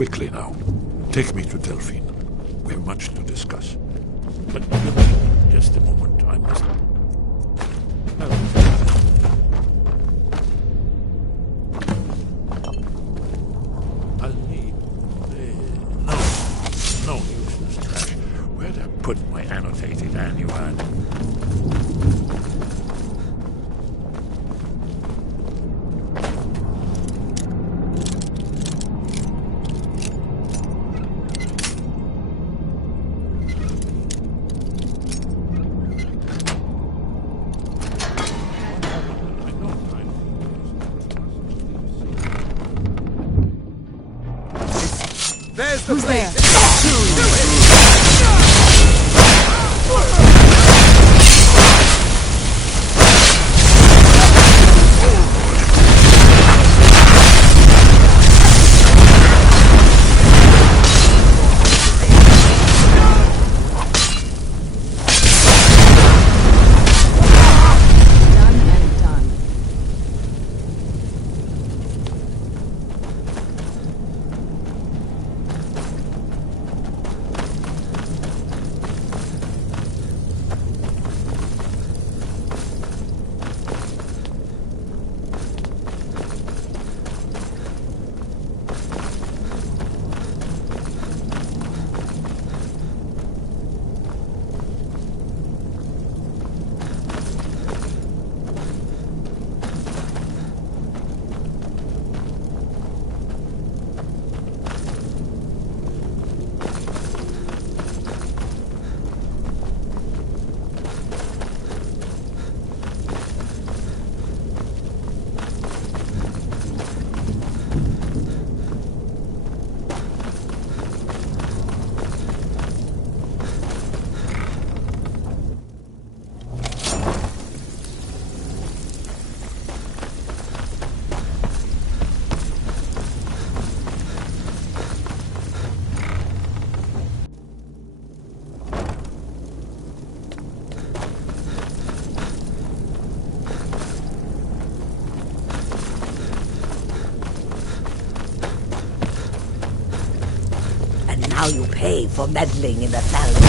Quickly now. Take me to Delphine. We have much to discuss. But give me just a moment. I must... I'll need... No useless trash. Where'd I put my annotated annual? There's the place. Now you pay for meddling in the family.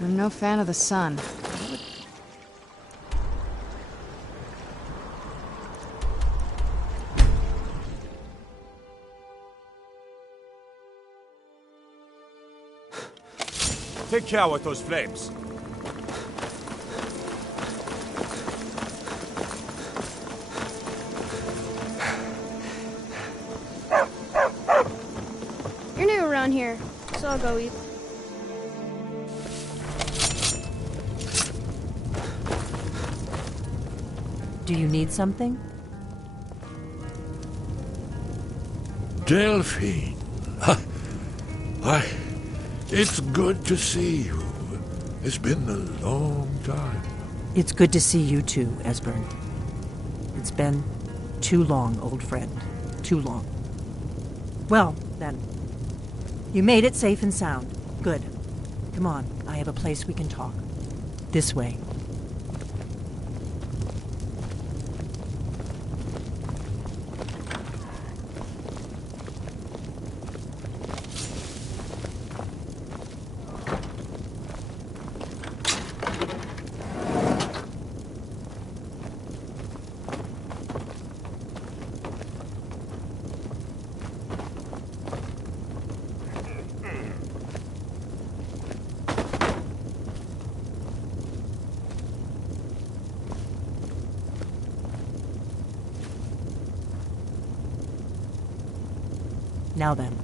I'm no fan of the sun. Take care with those flames. You're new around here, so I'll go eat. Do you need something? Delphine. It's good to see you. It's been a long time. It's good to see you too, Esbern. It's been too long, old friend. Too long. Well, then. You made it safe and sound. Good. Come on, I have a place we can talk. This way. Now then,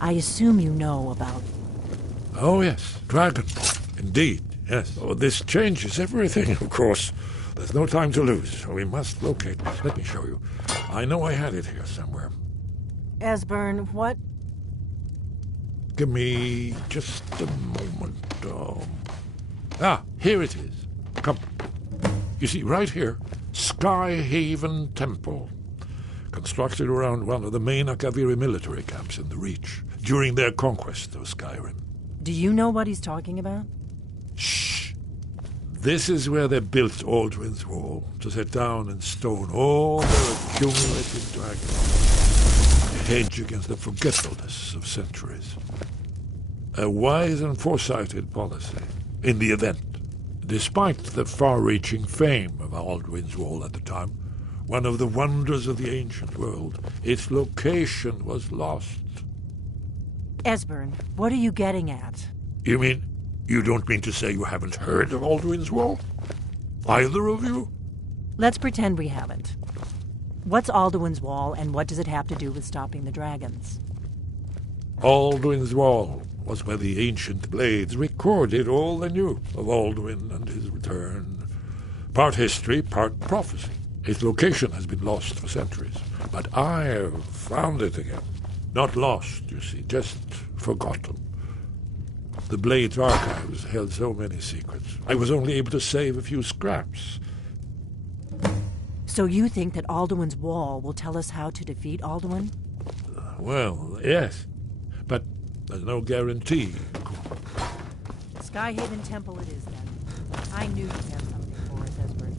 I assume you know about... Oh, yes. Dragonborn. Indeed, yes. Oh, this changes everything, of course. There's no time to lose, so we must locate. Let me show you. I know I had it here somewhere. Esbern, what? Give me just a moment. Here it is. Come. You see, right here, Skyhaven Temple. Constructed around one of the main Akaviri military camps in the Reach. during their conquest of Skyrim. Do you know what he's talking about? Shh! This is where they built Alduin's Wall, to set down in stone all their accumulated dragons, a hedge against the forgetfulness of centuries. A wise and foresighted policy, in the event. Despite the far-reaching fame of Alduin's Wall at the time, one of the wonders of the ancient world, its location was lost. Esbern, what are you getting at? You don't mean to say you haven't heard of Alduin's Wall? Either of you? Let's pretend we haven't. What's Alduin's Wall, and what does it have to do with stopping the dragons? Alduin's Wall was where the ancient blades recorded all they knew of Alduin and his return. Part history, part prophecy. Its location has been lost for centuries, but I have found it again. Not lost, you see, just forgotten. The Blade's archives held so many secrets. I was only able to save a few scraps. So you think that Alduin's Wall will tell us how to defeat Alduin? Well, yes, but there's no guarantee. Skyhaven Temple it is, then. I knew you'd have something for us, Esbern.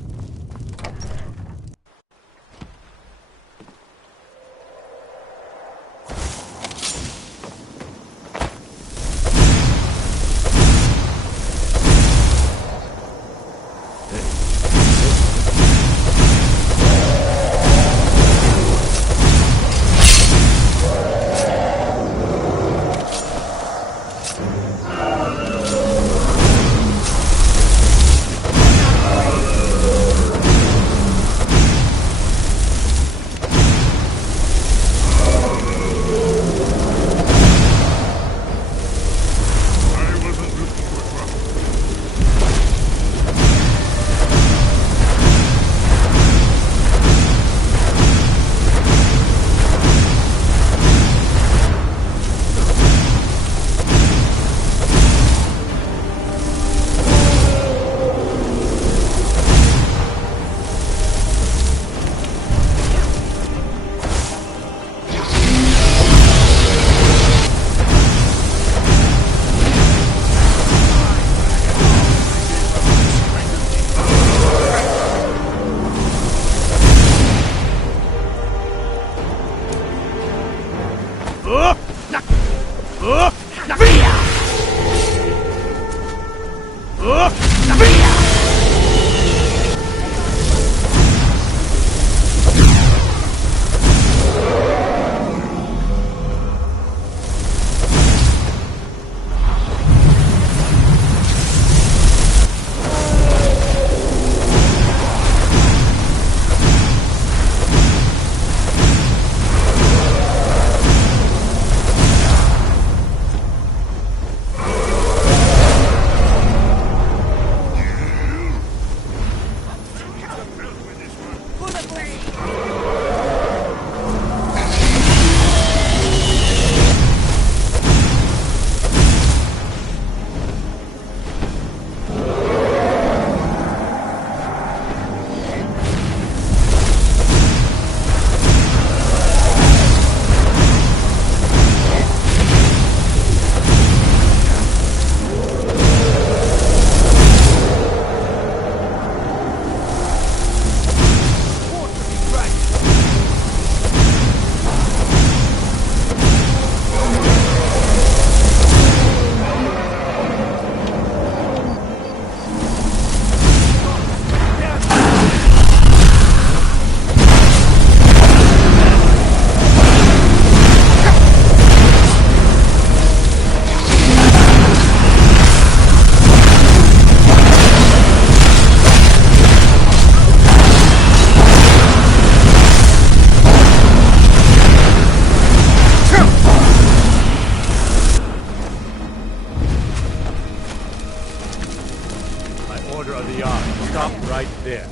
There.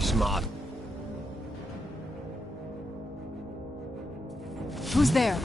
Smart. Who's there?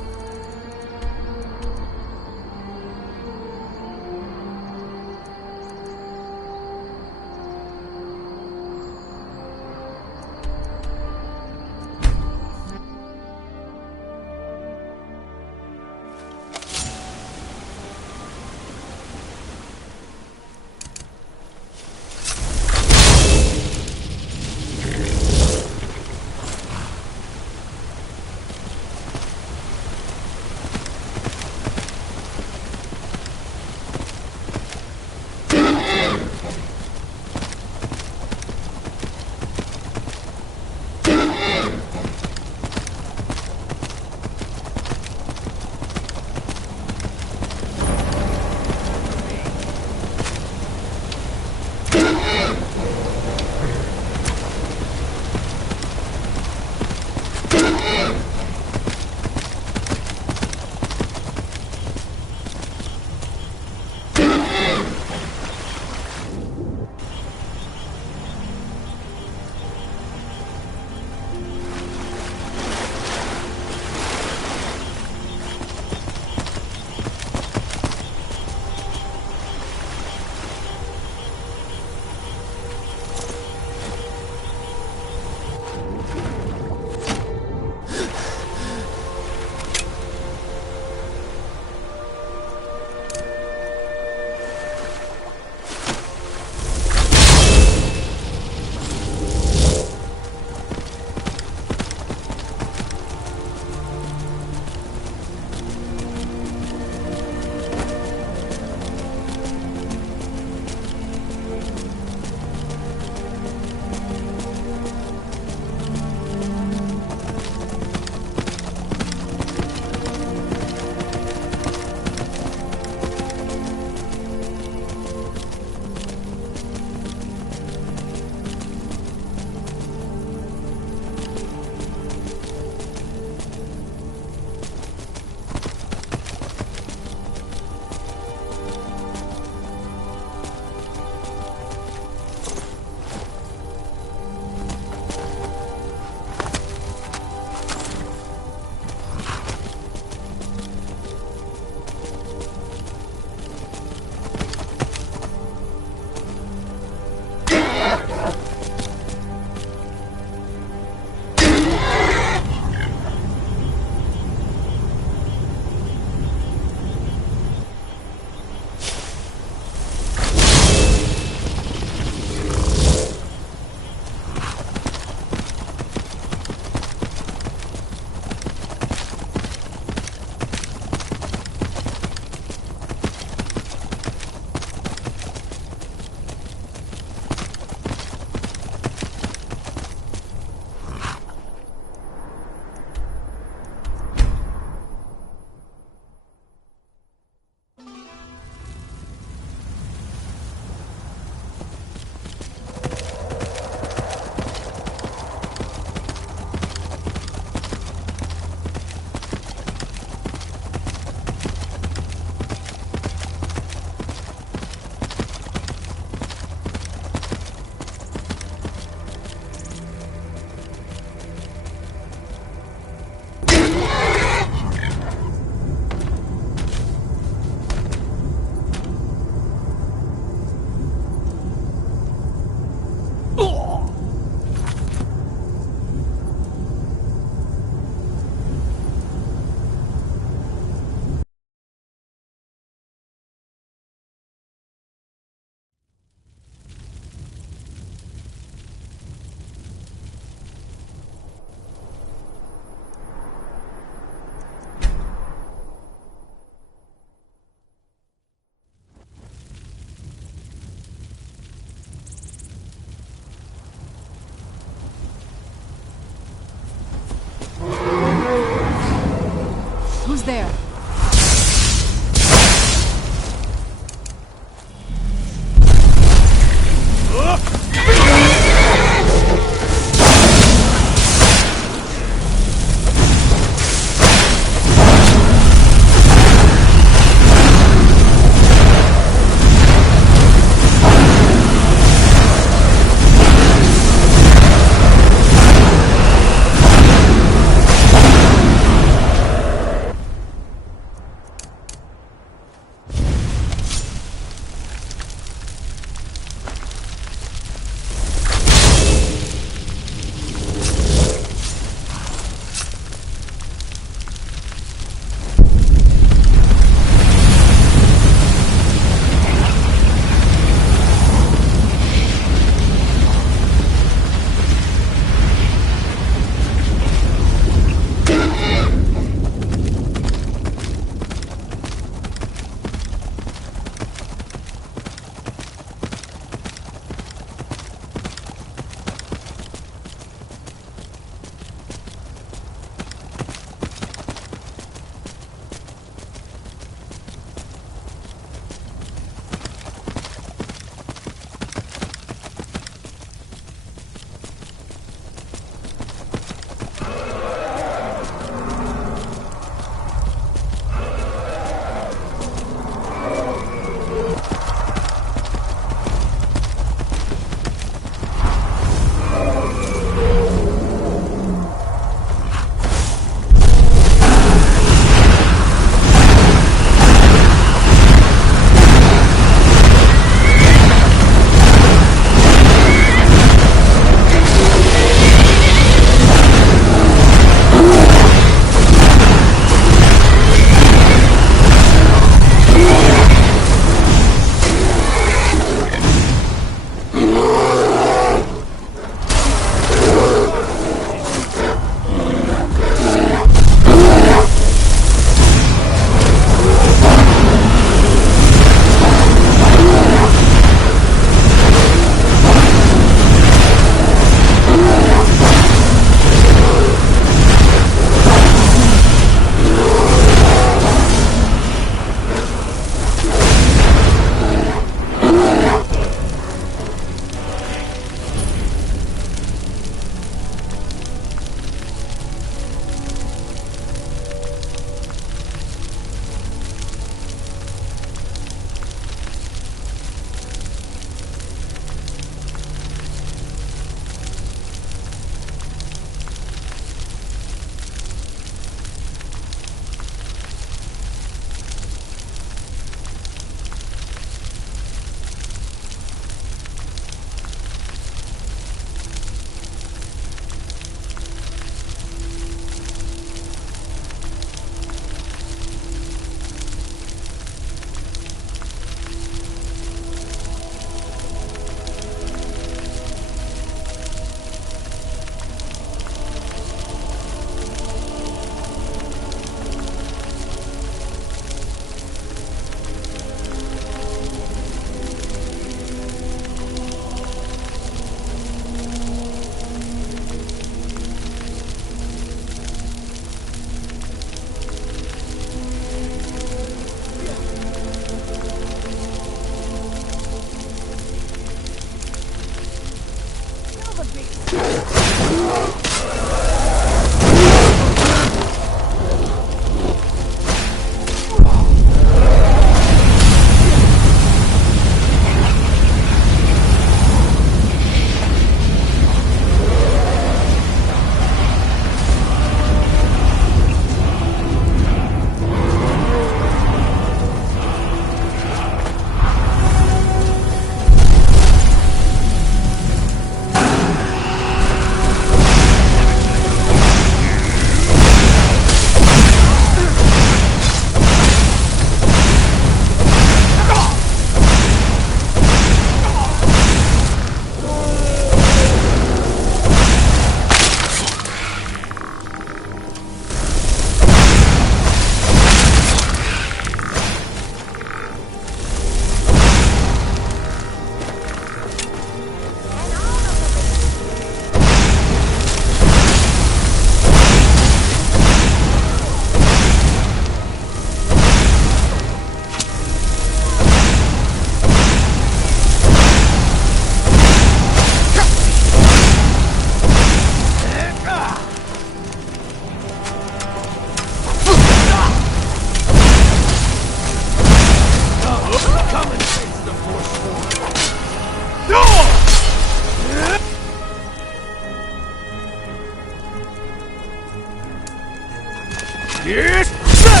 Yes, sir!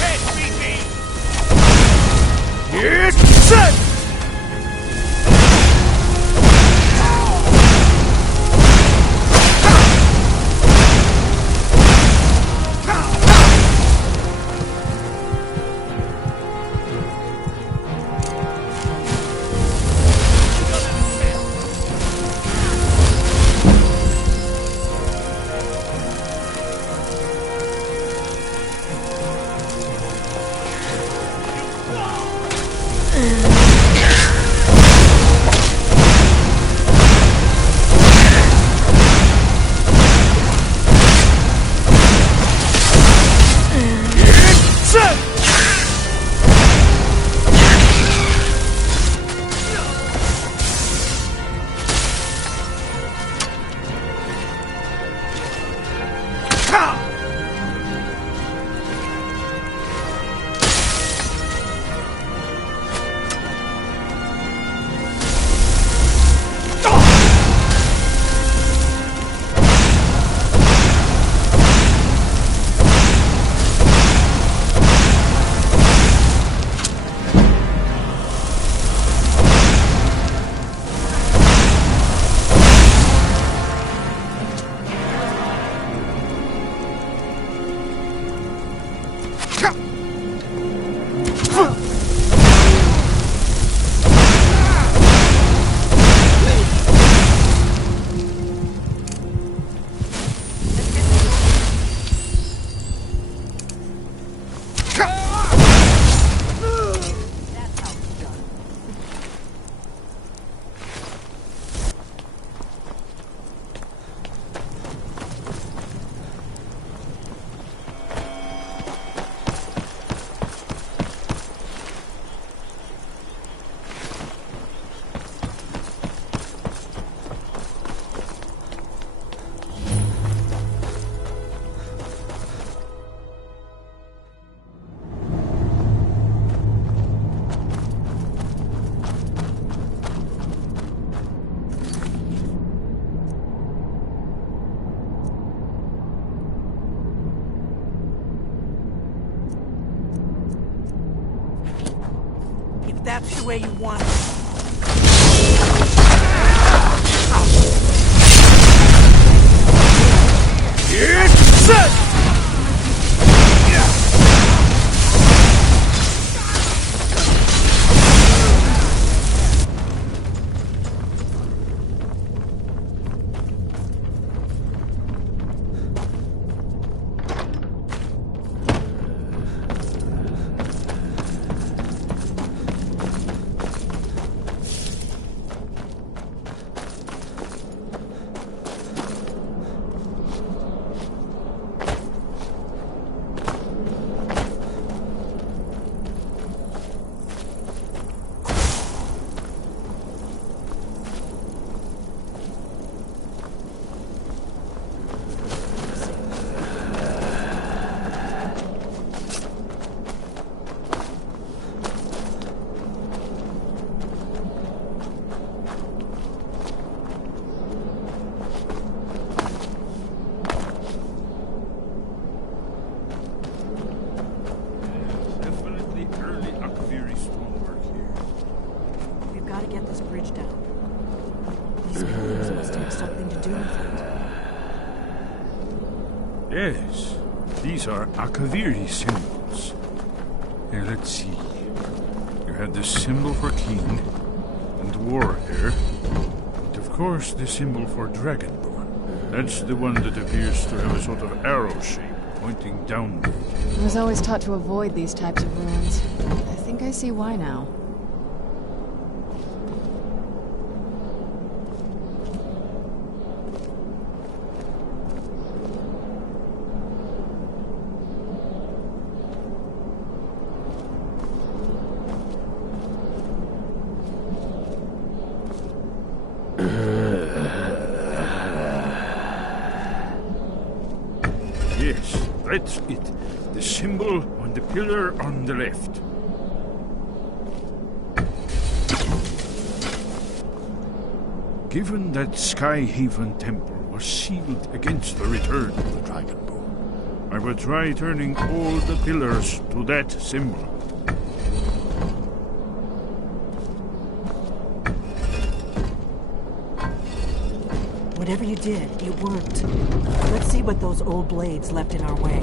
Can't beat me! Yes, sir! That's the way you want it. Yes, sir! Yes, these are Akaviri symbols. Here, let's see. You have the symbol for king and warrior, and of course the symbol for dragonborn. That's the one that appears to have a sort of arrow shape pointing downward. I was always taught to avoid these types of ruins. I think I see why now. Yes, that's it. The symbol on the pillar on the left. Given that Skyhaven Temple was sealed against the return of the Dragonborn, I will try turning all the pillars to that symbol. Whatever you did, it worked. Let's see what those old blades left in our way.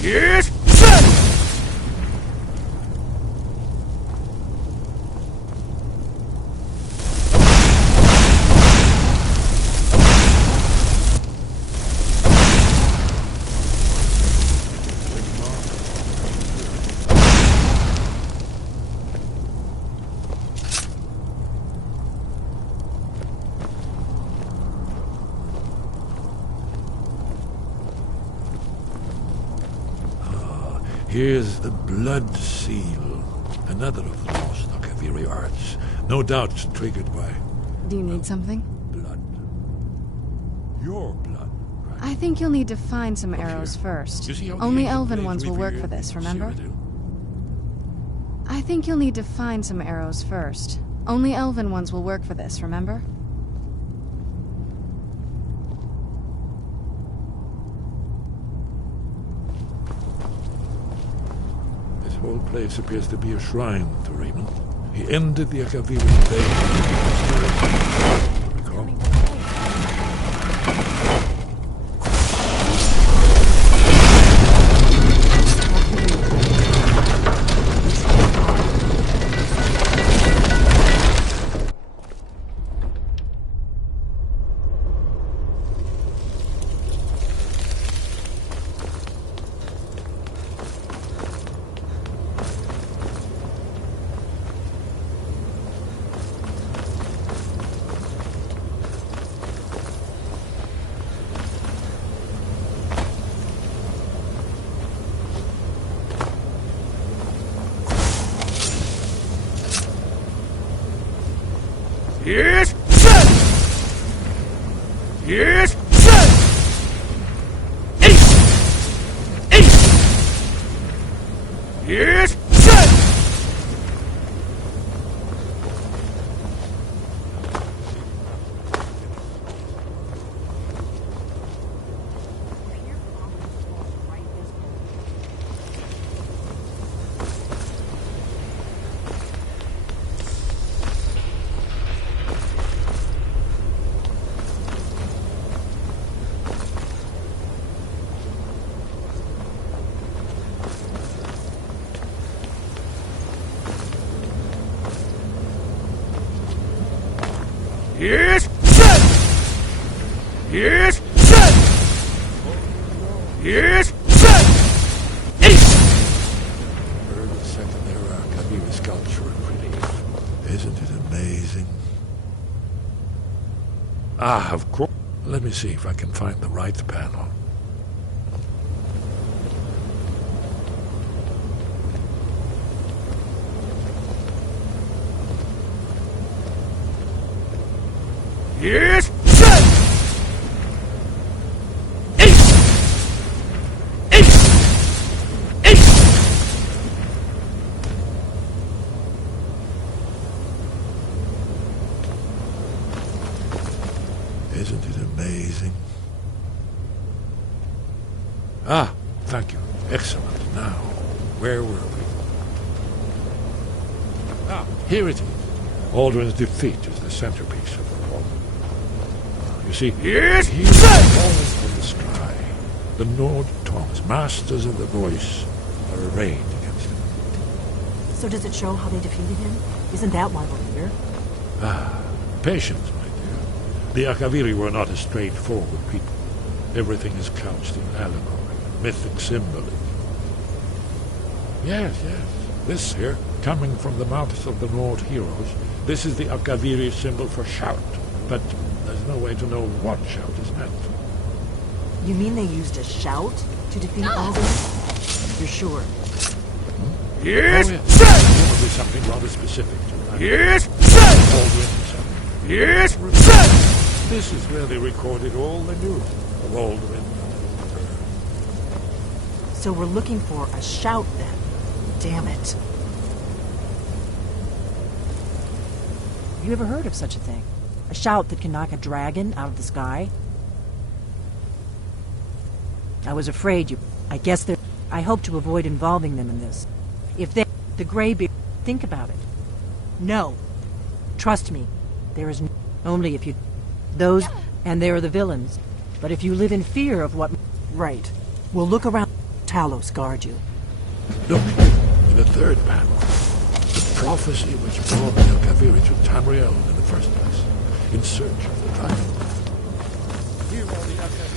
Yes! Here's the blood seal. Another of the lost Akaviri arts. No doubt triggered by Do you need something? blood. Your blood, right? I think you'll need to find some arrows first. You see how Only the elven blades ones will work reveal for this, the remember? Cyrodiil? I think you'll need to find some arrows first. Only elven ones will work for this, remember? This whole place appears to be a shrine to Raymond. He ended the Akaviri day. Recall? Yes! Yes! Yes! Yes! Yes! Yes! Early Second Era Akaviri sculpture in relief. Isn't it amazing? Ah, of course. Let me see if I can find the right panel. Yes! Isn't it amazing? Ah, thank you. Excellent. Now, where were we? Ah, here it is. Aldrin's defeat is the centerpiece of the poem. You see, Yes, he is fallen from the sky. The Nord tongues, masters of the voice, are arrayed against him. So does it show how they defeated him? Isn't that why we're here? Patience, my dear. The Akaviri were not a straightforward people. Everything is couched in allegory, mythic symbolism. Yes. This here, coming from the mouths of the Nord heroes, this is the Akaviri symbol for shout. But there's no way to know what shout is meant. You mean they used a shout to defeat Alduin? You're sure? yes, Oh, yes. Probably something rather specific to that. yes, Alduin himself. yes, This is where they recorded all the news of Alduin. So we're looking for a shout then. Damn it. You ever heard of such a thing? A shout that can knock a dragon out of the sky? I was afraid you... I guess they're... I hope to avoid involving them in this. If they... The Greybeard... Think about it. No. Trust me. There is only if you... Those... And there are the villains. But if you live in fear of what... Right. We'll look around... Talos guard you. Look, in the third panel, the prophecy which brought the Akaviri to Tamriel in the first place, in search of the dragon. Here are the Akaviri.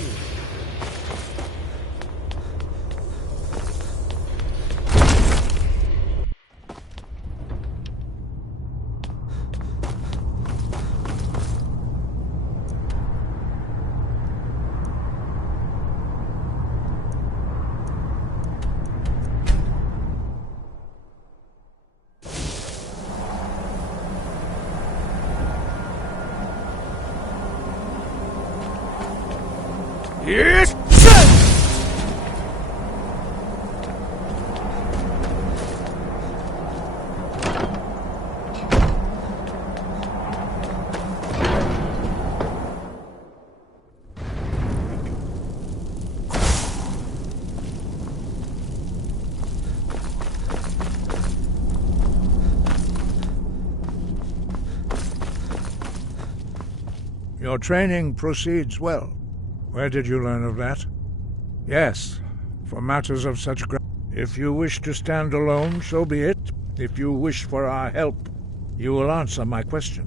yes, Your training proceeds well. Where did you learn of that? Yes, for matters of such If you wish to stand alone, so be it. If you wish for our help, you will answer my question.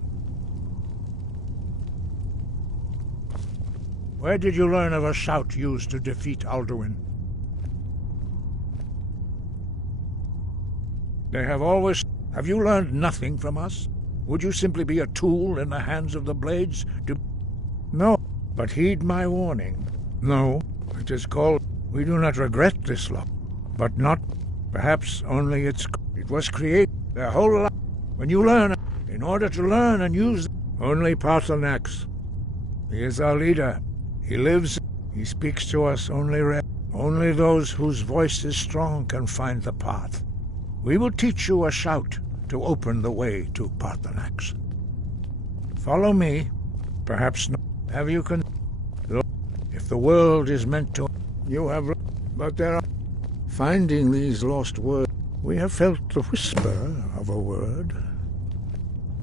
Where did you learn of a shout used to defeat Alduin? They have always... Have you learned nothing from us? Would you simply be a tool in the hands of the Blades to... No, but heed my warning. No, it is called... We do not regret this law, but not... Perhaps only it was created their whole life. When you learn, in order to learn and use... Only Paarthurnax. He is our leader. He lives... He speaks to us only Only those whose voice is strong can find the path. We will teach you a shout to open the way to Paarthurnax. Follow me. Perhaps not. Have you If the world is meant to... You have... But there are... Finding these lost words... We have felt the whisper of a word.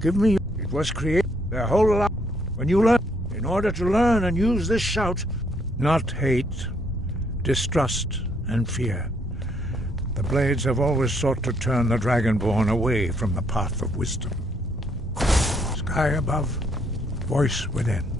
Give me... It was created their whole life. When you learn... In order to learn and use this shout... Not hate, distrust, and fear. The Blades have always sought to turn the Dragonborn away from the path of wisdom. Sky above, voice within.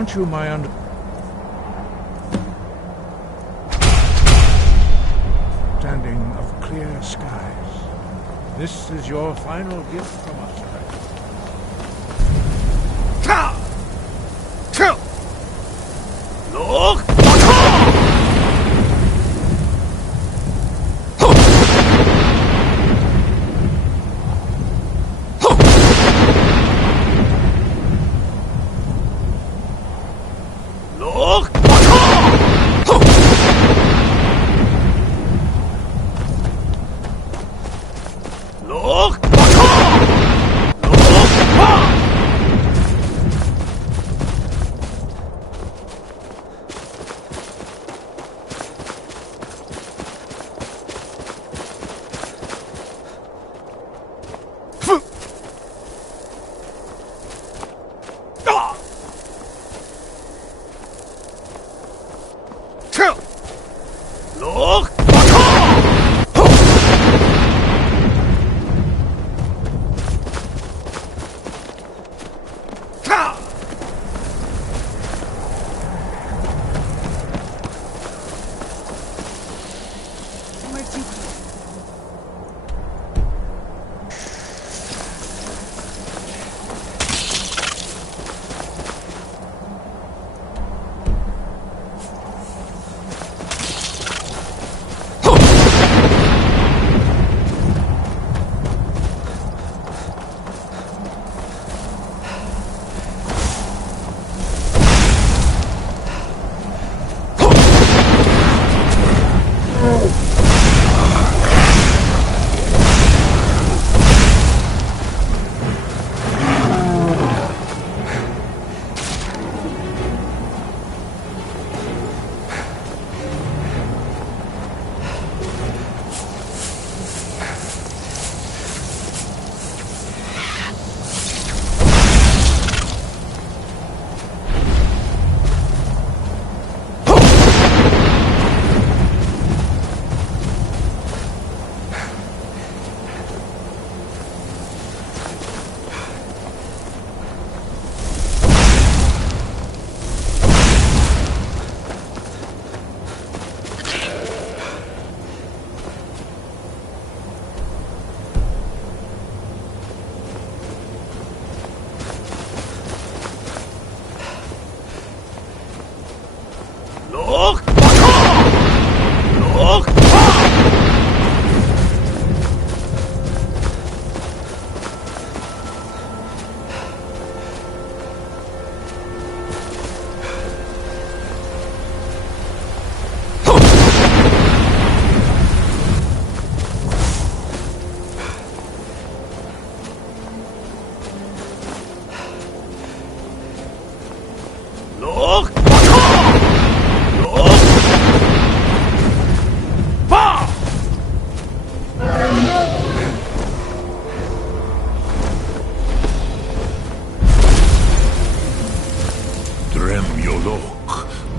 Grant you my understanding of clear skies. This is your final gift from us, friend.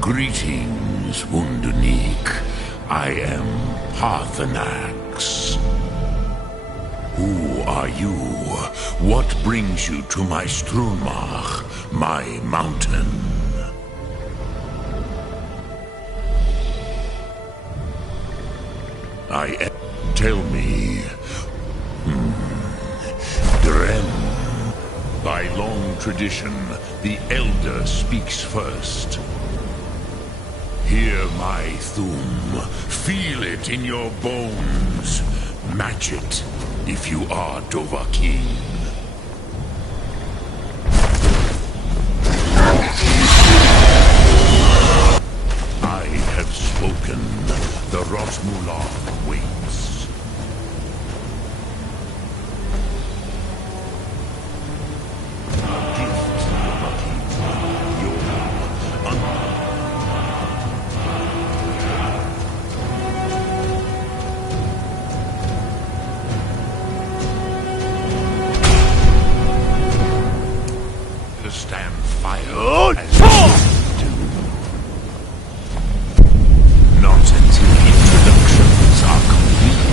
Greetings, Wunderneek. I am Parthenax. Who are you? What brings you to my Strunmach, my mountain? Tell me. Drem. By long tradition, the Elder speaks first. Hear my Thum. Feel it in your bones. Match it, if you are Dovahkiin. I have spoken. The Rosmulan waits. Stand fire as you do. Not until introductions are complete.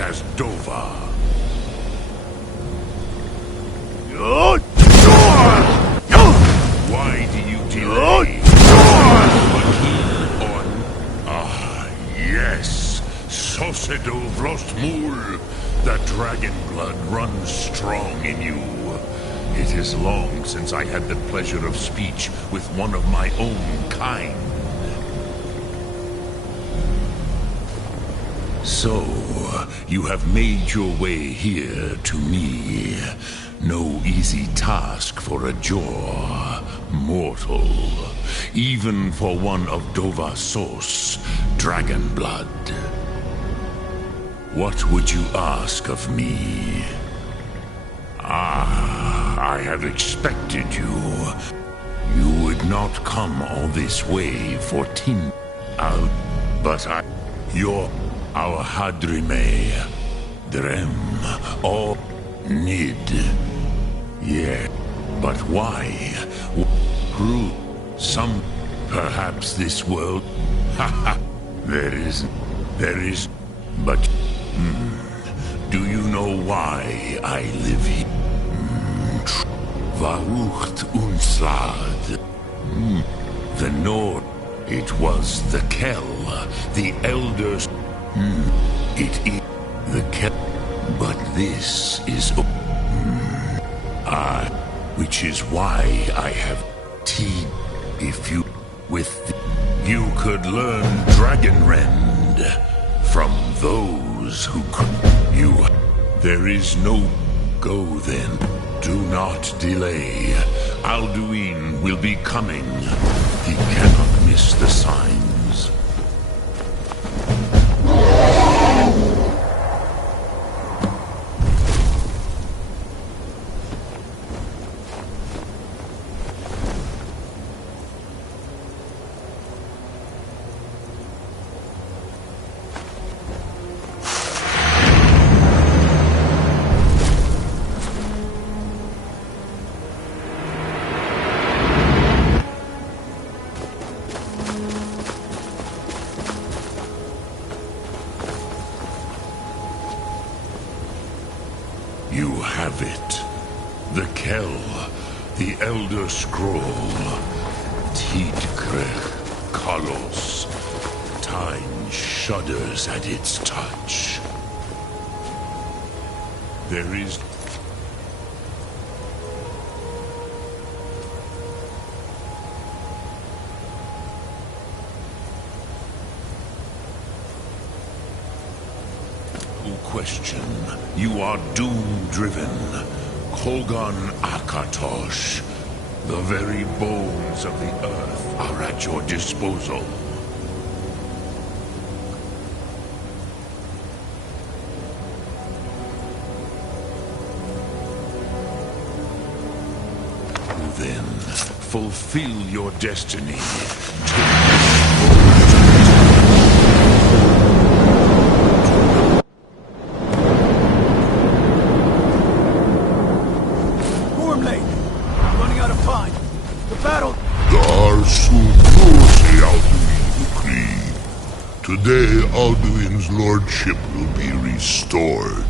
as Dova. Why do you delay? Yes, Sosedo Vrostmul. The dragon blood runs strong in you. It is long since I had the pleasure of speech with one of my own kind. So, you have made your way here to me. No easy task for a Jor mortal, even for one of Dova Sos, dragon blood. What would you ask of me? I had expected you. You would not come all this way for Tin. But you're our Hadrime, Drem, or Nid. Yeah, but why? Who? Some, perhaps this world. Haha, there is, but. Do you know why I live here? Varucht Unslad. The Nord. It was the Kel, the elders. It is the Kel. But this is which is why I have tea. If you you could learn Dragonrend from those who could. There is no go then. Do not delay. Alduin will be coming. He cannot miss the signs. You have it. The Kel, the Elder Scroll. Tidkrech Kalos. Time shudders at its touch. There is... question. You are doom-driven. Kogan Akatosh. The very bones of the earth are at your disposal. Then, fulfill your destiny. Today, Alduin's lordship will be restored.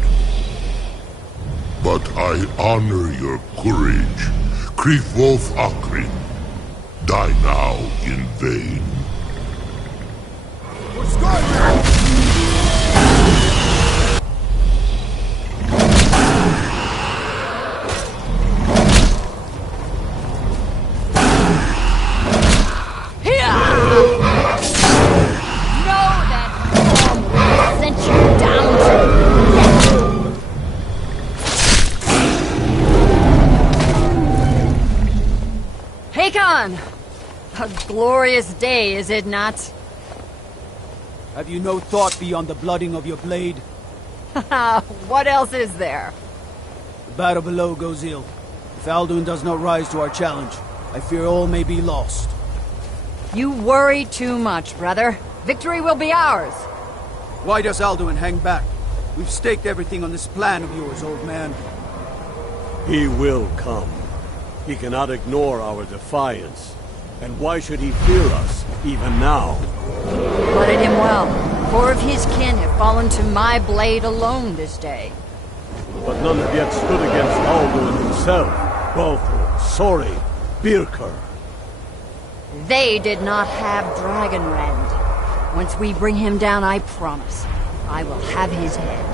But I honor your courage. Krifwolf Akrin. Die now in vain. For Skyrim! A glorious day, is it not? Have you no thought beyond the blooding of your blade? What else is there? The battle below goes ill. If Alduin does not rise to our challenge, I fear all may be lost. You worry too much, brother. Victory will be ours. Why does Alduin hang back? We've staked everything on this plan of yours, old man. He will come. He cannot ignore our defiance. And why should he fear us, even now? Blooded him well. 4 of his kin have fallen to my blade alone this day. But none have yet stood against Alduin himself. Balthor, Sori, Birkir. They did not have Dragonrend. Once we bring him down, I promise, I will have his head.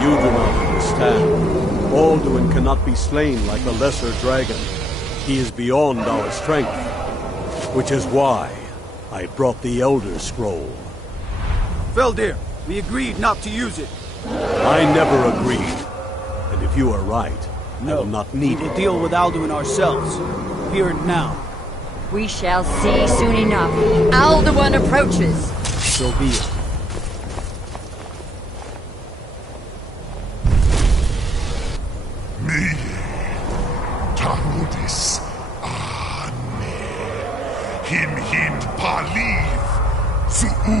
You do not understand. Alduin cannot be slain like a lesser dragon. He is beyond our strength. Which is why I brought the Elder Scroll. Feldir, we agreed not to use it. I never agreed. And if you are right, I will not need we will it. deal with Alduin ourselves. Here and now. We shall see soon enough. Alduin approaches. So be it. Me, Tarudis, Ane, Hind Paliv, Su'u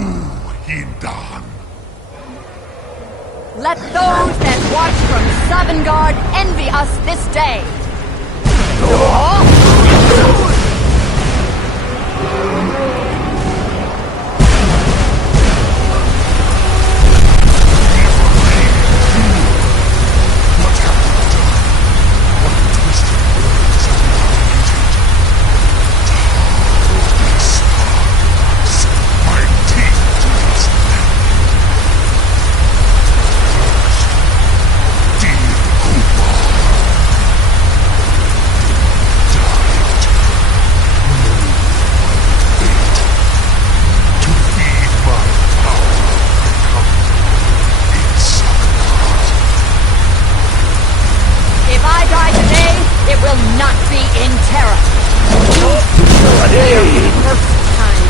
Hindan. Let those that watch from Savangard envy us this day. If I die today, it will not be in terror. First time,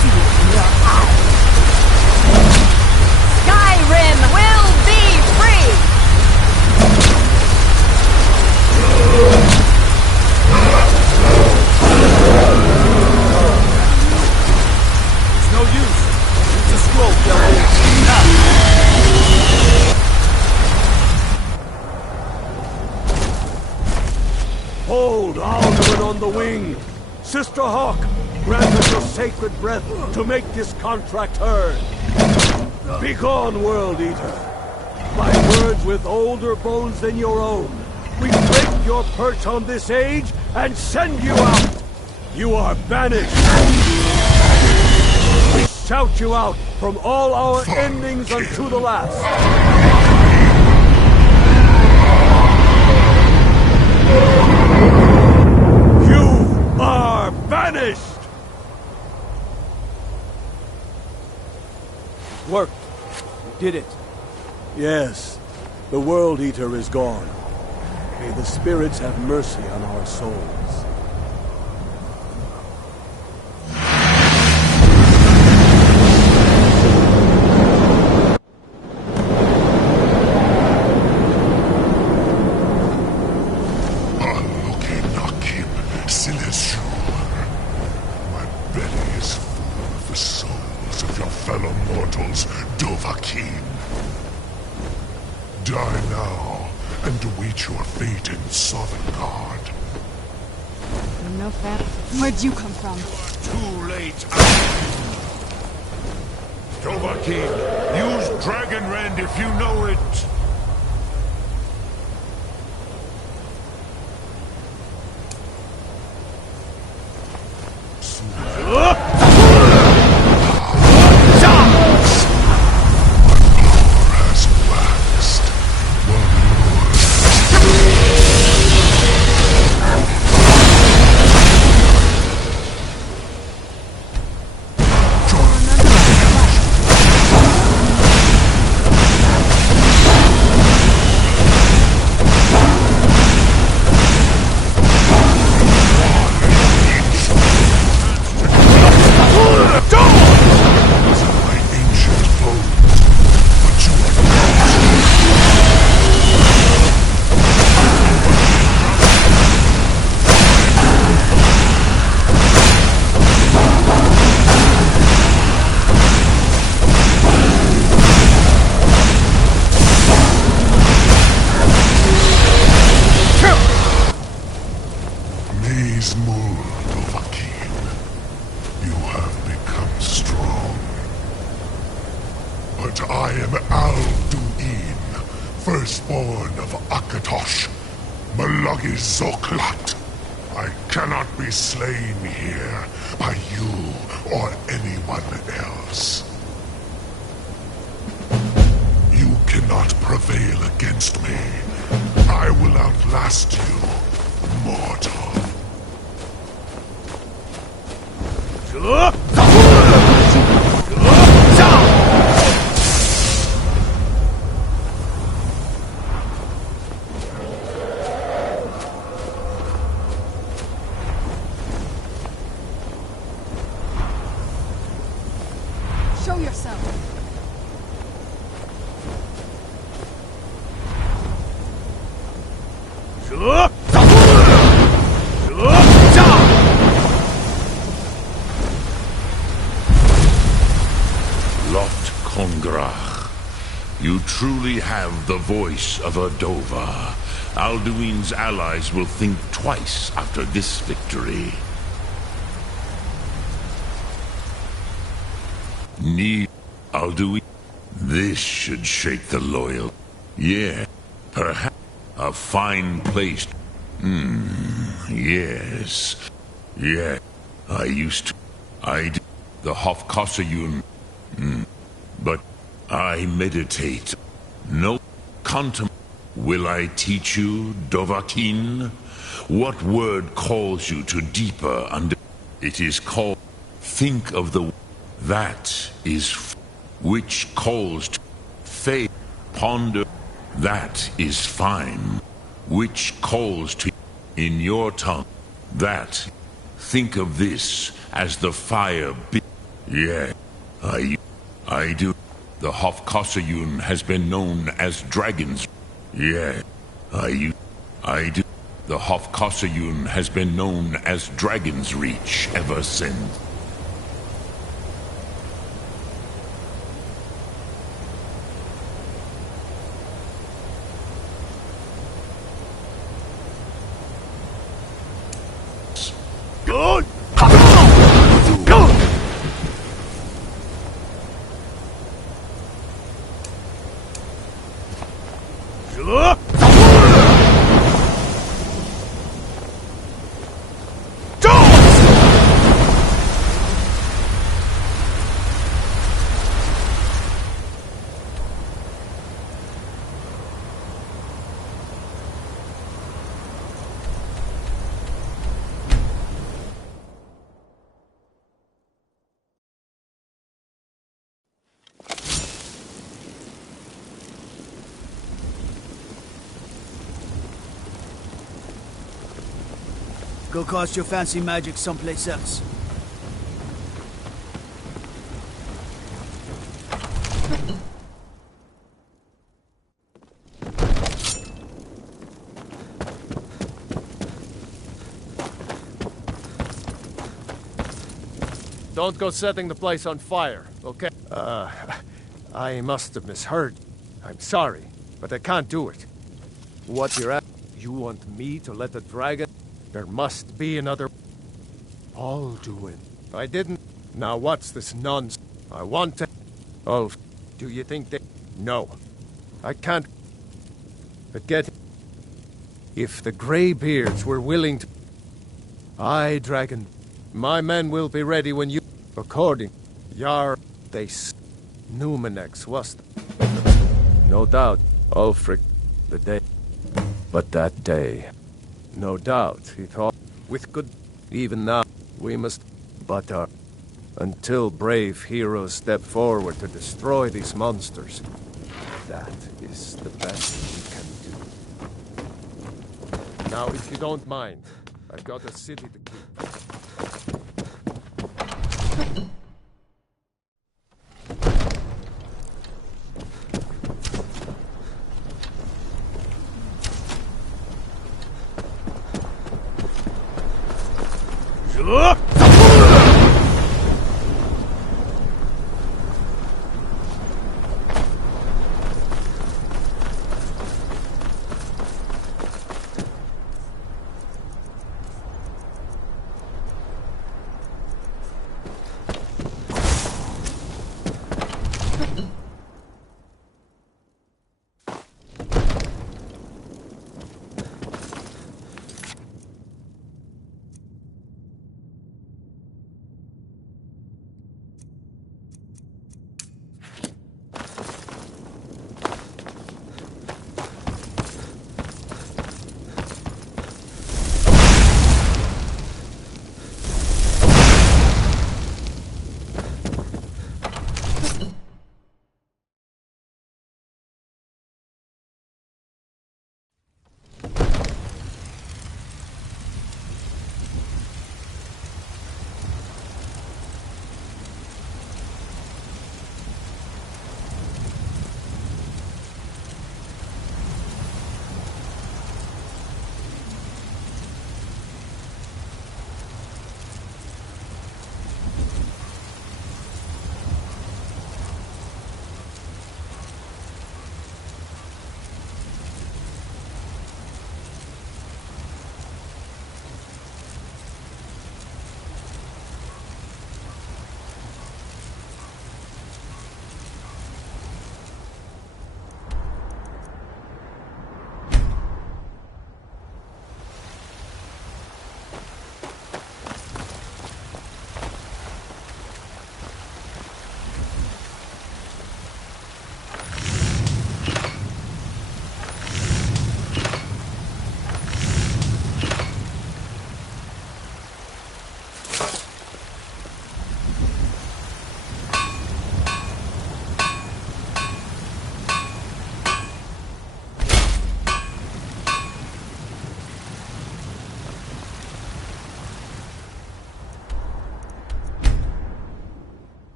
see it in your eyes. Skyrim will be free! It's no use. Use the scroll, Feldir. Hold Alduin on the wing! Sister Hawk, grant us your sacred breath to make this contract heard. Begone, World Eater! By words with older bones than your own, we break your perch on this age and send you out! You are banished! We shout you out from all our endings unto the last! You are banished! Worked. We did it. Yes, the World Eater is gone. May the spirits have mercy on our souls. My belly is full of the souls of your fellow mortals, Dovahkiin. Die now, and await your fate in Sovngarde. No fat. Where'd you come from? Too late. Dovahkiin, use Dragonrend if you know it. firstborn of Akatosh, Malagis Zoklat. I cannot be slain here by you or anyone else. You cannot prevail against me. I will outlast you, mortal. Show yourself. Lot Kongrach, you truly have the voice of a Dova. Alduin's allies will think twice after this victory. Need Alduin? This should shake the loyal. Yeah, perhaps a fine place. Yes. Yeah, I used to. I'd the Hofkossayun. But I meditate. No contemplate. Will I teach you, Dovahkiin? What word calls you to deeper under? It is called. Think of the. That is. Which calls to. Faith. Ponder. That is fine. Which calls to. In your tongue. That. Think of this as the fire. Yeah. I do. The Hofkossayun has been known as dragons. Yeah, I do. The Hofkossayun has been known as Dragon's Reach ever since. Good! Go! Go cast your fancy magic someplace else. Don't go setting the place on fire, okay? I must have misheard. I'm sorry, but I can't do it. What you're at? You want me to let the dragon? There must be another. Alduin. I didn't. Now what's this nonsense? I want to. Oh, do you think they? No, I can't. But get. If the Greybeards were willing to. Aye, dragon. My men will be ready when you. According. Yar. They. Numenex was. No doubt. Ulfric. The day. But that day. No doubt, he thought, with good... Even now, we must... But until brave heroes step forward to destroy these monsters, that is the best we can do. Now, if you don't mind, I've got a city to keep.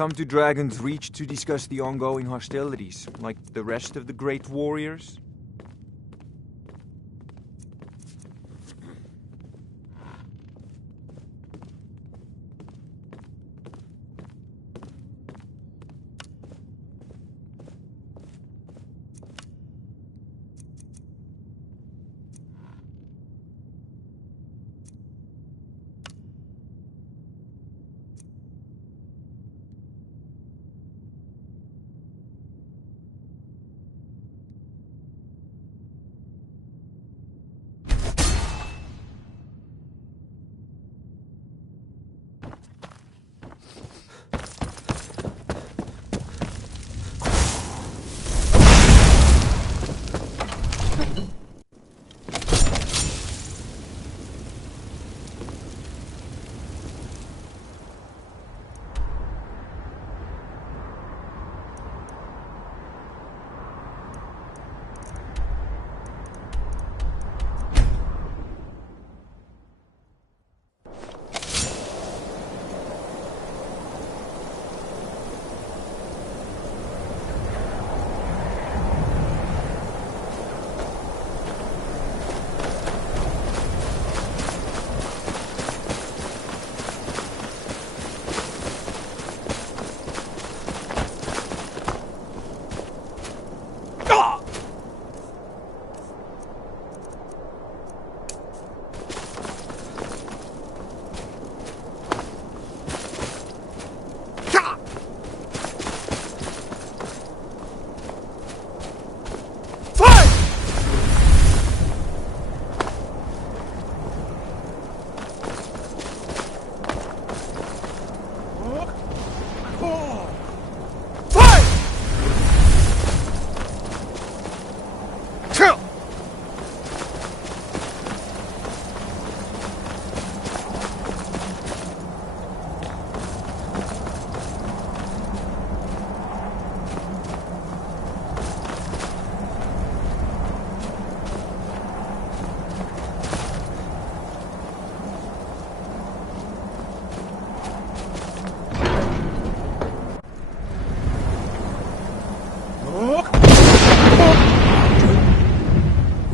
come to Dragon's Reach to discuss the ongoing hostilities, like the rest of the great warriors?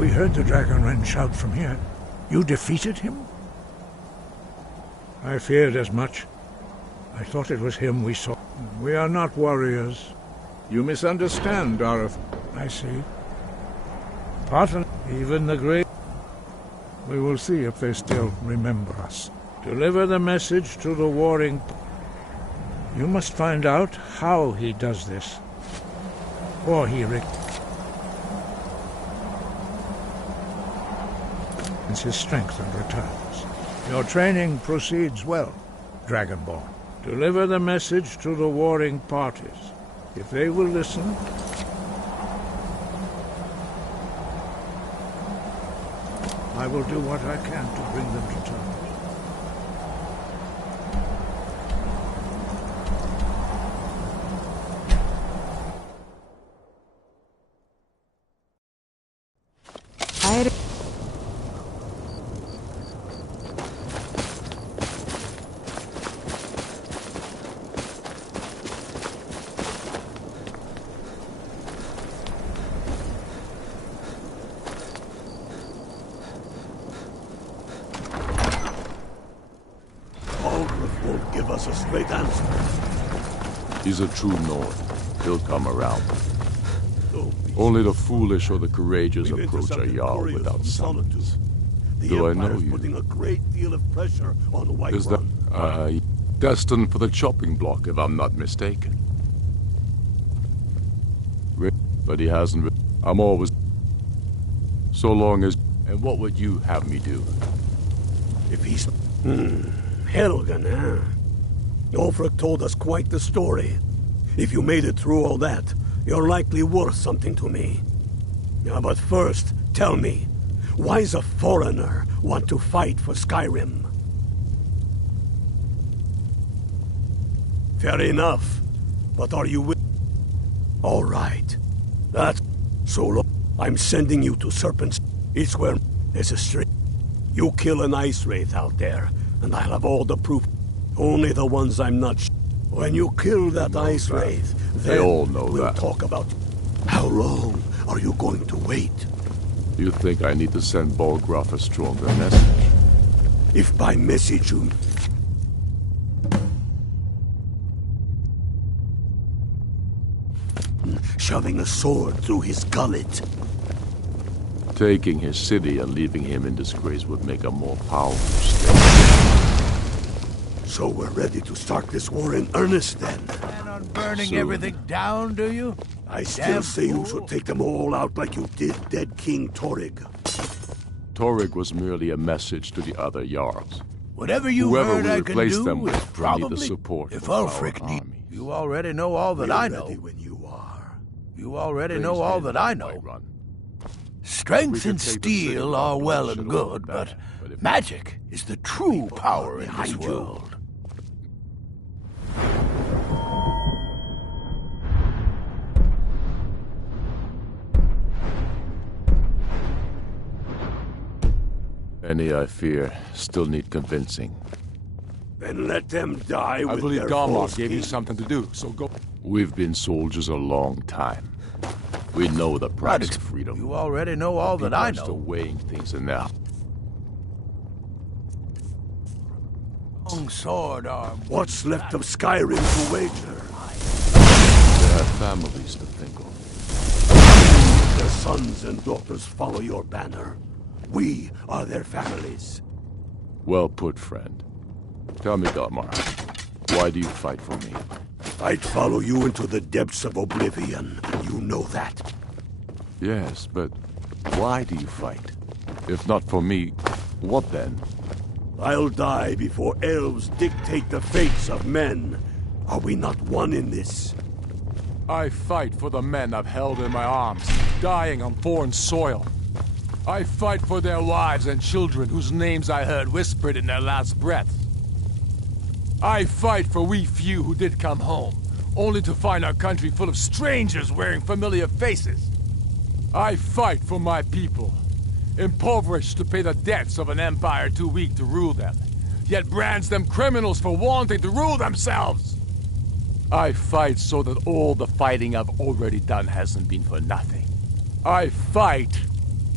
We heard the Dragonren shout from here. You defeated him? I feared as much. I thought it was him we saw. We are not warriors. You misunderstand, Dareth. I see. Pardon, even the great... We will see if they still remember us. Deliver the message to the warring... You must find out how he does this. Or he his strength and returns. Your training proceeds well, Dragonborn. Deliver the message to the warring parties. If they will listen, I will do what I can to bring them to terms. Give us a straight answer. He's a true Nord. He'll come around. Only the foolish or the courageous approach a Jarl without summons. Do I know you? Putting a great deal of pressure on the White Is that destined for the chopping block, if I'm not mistaken? But he hasn't. I'm always. So long as. And what would you have me do? If he's. Helgen, huh? Ulfric told us quite the story. If you made it through all that, you're likely worth something to me. Yeah, but first, tell me, why does a foreigner want to fight for Skyrim? Fair enough, but are you with... All right. That's... So look, I'm sending you to Serpent's... It's where there's a street. You kill an ice wraith out there, and I'll have all the proof. Only the ones I'm not When you kill that ice wraith, They then all know we'll that. talk about how long are you going to wait? You think I need to send Bolgraf a stronger message? If by message you... shoving a sword through his gullet. Taking his city and leaving him in disgrace would make a more powerful state. So we're ready to start this war in earnest then. Plan on burning Soon. everything down, do you? I still Damn say you fool. should take them all out like you did dead King Torrig. Torrig was merely a message to the other Jarls. Whatever you Whoever heard will I can replace do them is will need the probably... support if from our Ulfric need... armies. You already know all that We're I know. ready when you are. You already Things know all may that I not know. run. We Strength could and take the city steel without are well and bloodshed or good, bad, but if- magic is the true power in this behind you. world. Any, I fear, still need convincing. Then let them die I with believe their Garmar false gave you king. something to do, so go. We've been soldiers a long time. We know the price of freedom. You already know all that I People are still know. weighing things in their... Long sword arm. What's left of Skyrim to wager? They have families to think of. Their sons and daughters follow your banner. We are their families. Well put, friend. Tell me, Garmar, why do you fight for me? I'd follow you into the depths of oblivion. You know that. Yes, but why do you fight? If not for me, what then? I'll die before elves dictate the fates of men. Are we not one in this? I fight for the men I've held in my arms, dying on foreign soil. I fight for their wives and children whose names I heard whispered in their last breath. I fight for we few who did come home, only to find our country full of strangers wearing familiar faces. I fight for my people, impoverished to pay the debts of an empire too weak to rule them, yet brands them criminals for wanting to rule themselves. I fight so that all the fighting I've already done hasn't been for nothing. I fight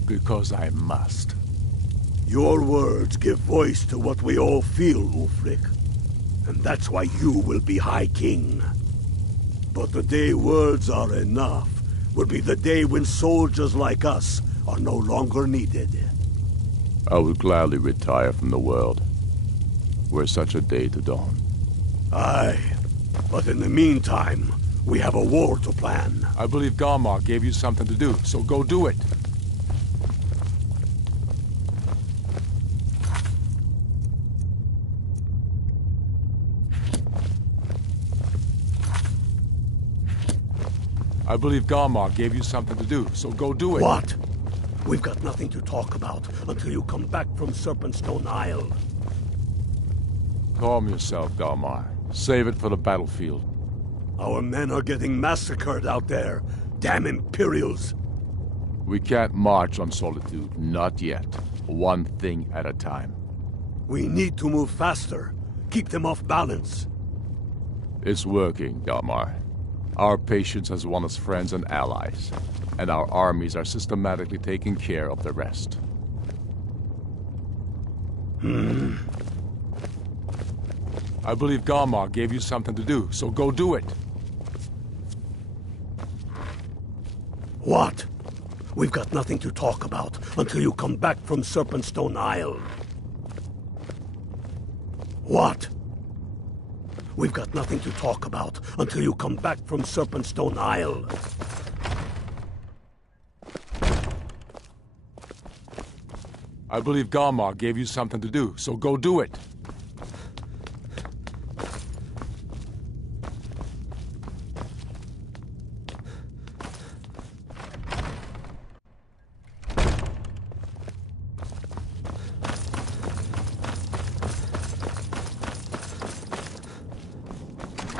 because I must. Your words give voice to what we all feel, Ulfric. And that's why you will be High King. But the day words are enough will be the day when soldiers like us are no longer needed. I would gladly retire from the world, were such a day to dawn. Aye, but in the meantime, we have a war to plan. I believe Garmar gave you something to do, so go do it. I believe Garmar gave you something to do, so go do it. What? We've got nothing to talk about until you come back from Serpentstone Isle. Calm yourself, Garmar. Save it for the battlefield. Our men are getting massacred out there. Damn Imperials. We can't march on Solitude, not yet. One thing at a time. We need to move faster. Keep them off balance. It's working, Garmar. Our patience has won us friends and allies, and our armies are systematically taking care of the rest. I believe Garmar gave you something to do, so go do it. What? We've got nothing to talk about until you come back from Serpentstone Isle. What? We've got nothing to talk about until you come back from Serpentstone Isle. I believe Garmar gave you something to do, so go do it.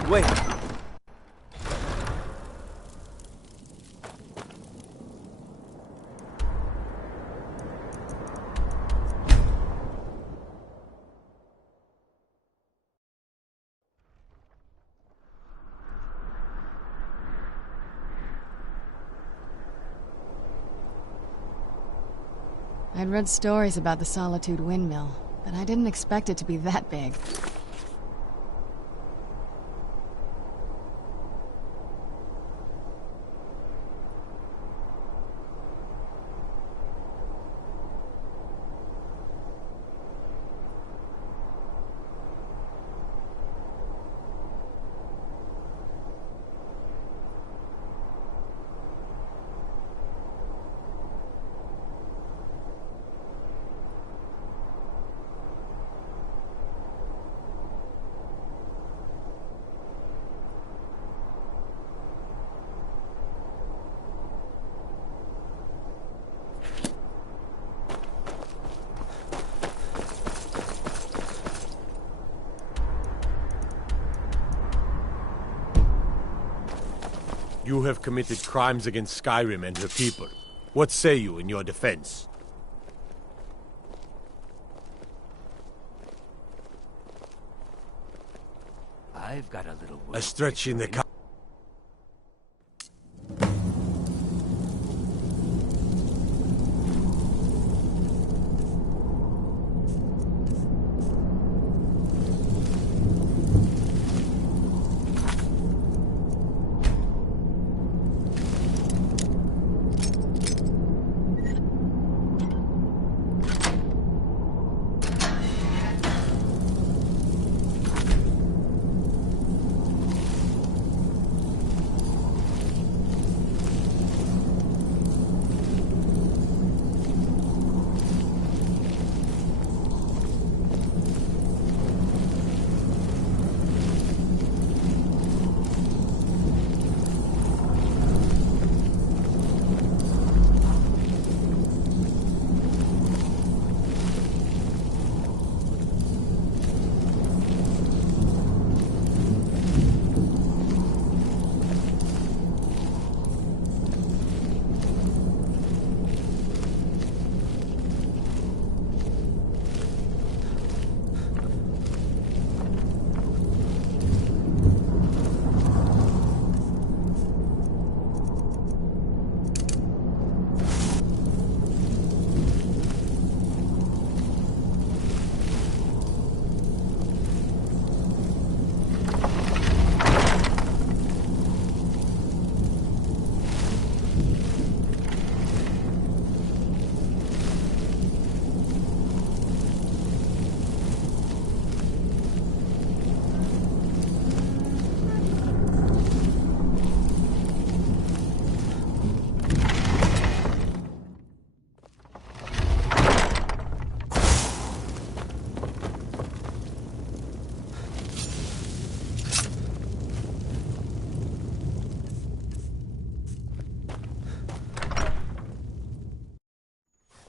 Wait. I'd read stories about the Solitude windmill, but I didn't expect it to be that big. You have committed crimes against Skyrim and her people. What say you in your defense? I've got a little... A stretch in the...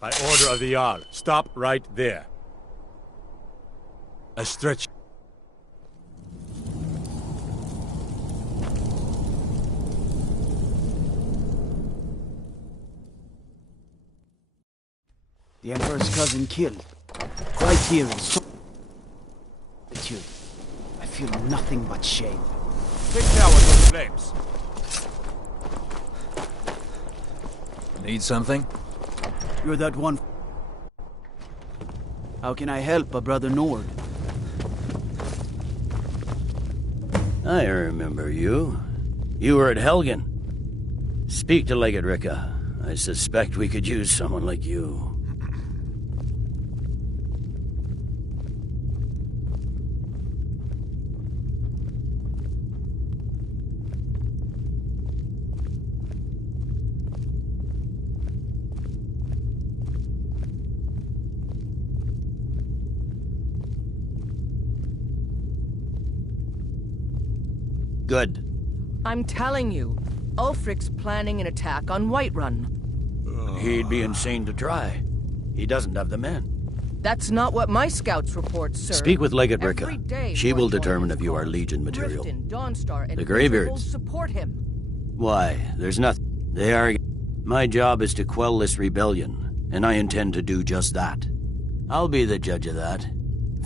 By order of the Jarl, stop right there. A stretch... The Emperor's cousin killed. Right here in solitude. I feel nothing but shame. Take care with those flames. Need something? You're that one... How can I help a brother Nord? I remember you. You were at Helgen. Speak to Legate Ricka. I suspect we could use someone like you. Good. I'm telling you, Ulfric's planning an attack on Whiterun. He'd be insane to try. He doesn't have the men. That's not what my scouts report, sir. Speak with Legate Every Ricka. day She will Whiterun determine is if you are called. Legion material. Riften, Dawnstar, and The Greybeards. Winterhold support him. Why, there's nothing. They are... My job is to quell this rebellion, and I intend to do just that. I'll be the judge of that.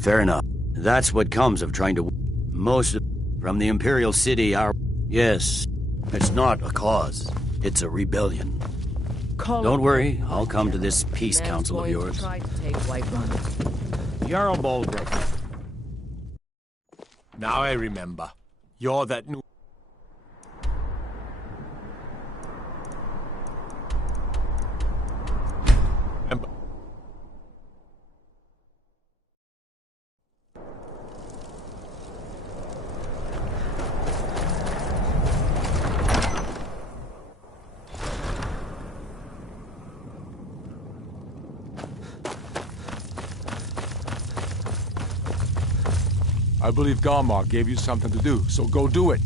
Fair enough. That's what comes of trying to... Most of... From the Imperial City are... Yes, it's not a cause. It's a rebellion. calling. Don't worry, I'll come to this peace Man's council of going to yours. try to take Whiterun. Jarl Baldrick. Now I remember. You're that new... I believe Galmar gave you something to do, so go do it.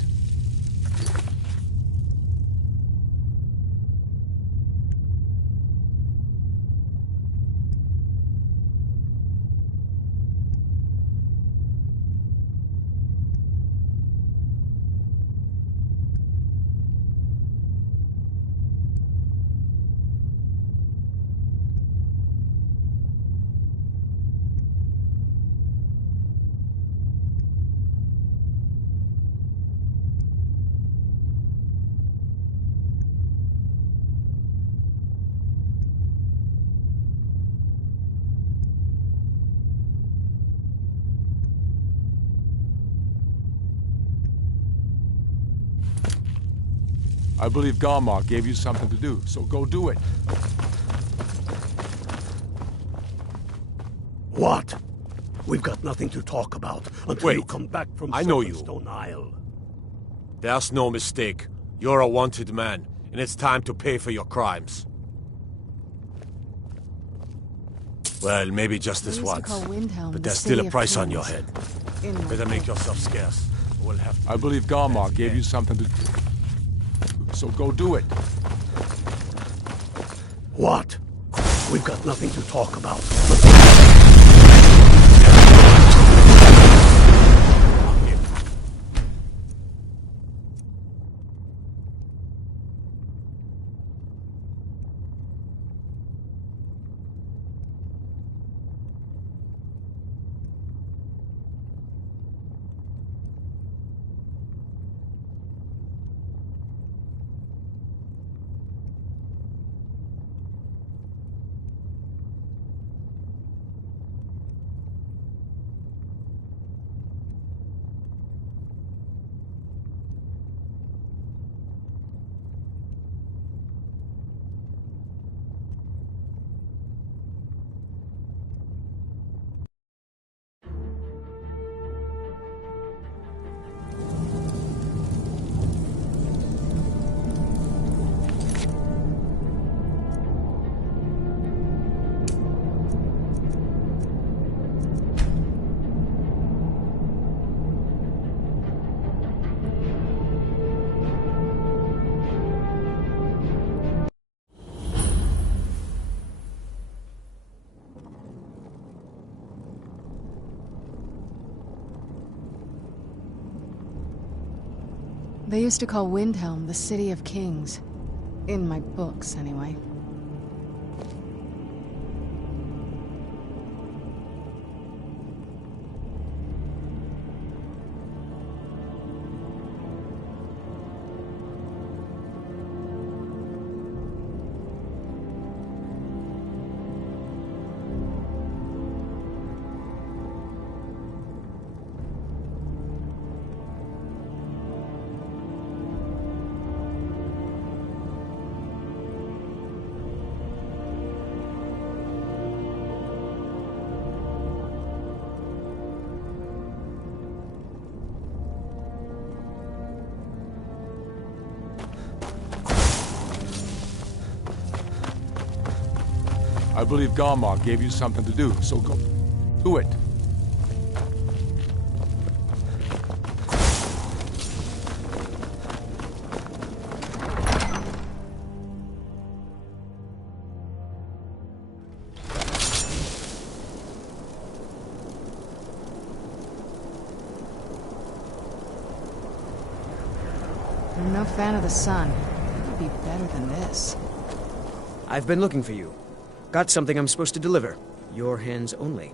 I believe Galmar gave you something to do, so go do it. What? We've got nothing to talk about until you Wait, come back from I know you. Stone Isle. There's no mistake. You're a wanted man, and it's time to pay for your crimes. Well, maybe just They this used to once. call Windhelm But the there's still City a of price on your Kings. head. In my Better make books. yourself scarce. We'll have to... I believe Galmar gave you something to do, so go do it. What? We've got nothing to talk about. They used to call Windhelm the City of Kings. In my books, anyway. I believe Galmar gave you something to do, so go do it. I'm no fan of the sun. It would be better than this. I've been looking for you. Got something I'm supposed to deliver. Your hands only.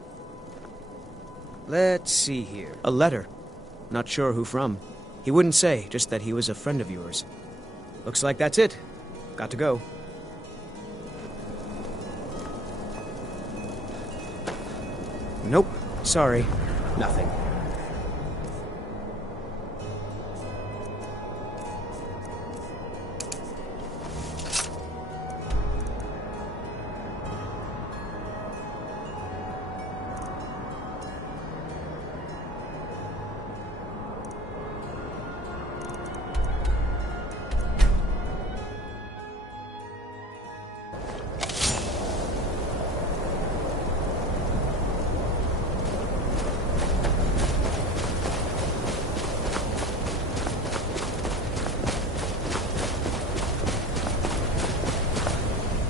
Let's see here. A letter. Not sure who from. He wouldn't say, just that he was a friend of yours. Looks like that's it. Got to go. Nope. Sorry. Nothing.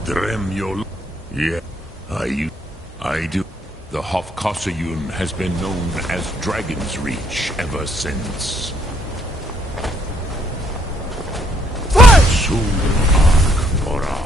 Dremjol. Yeah, I do. The Hofkossayun has been known as Dragon's Reach ever since. Soon Akbora.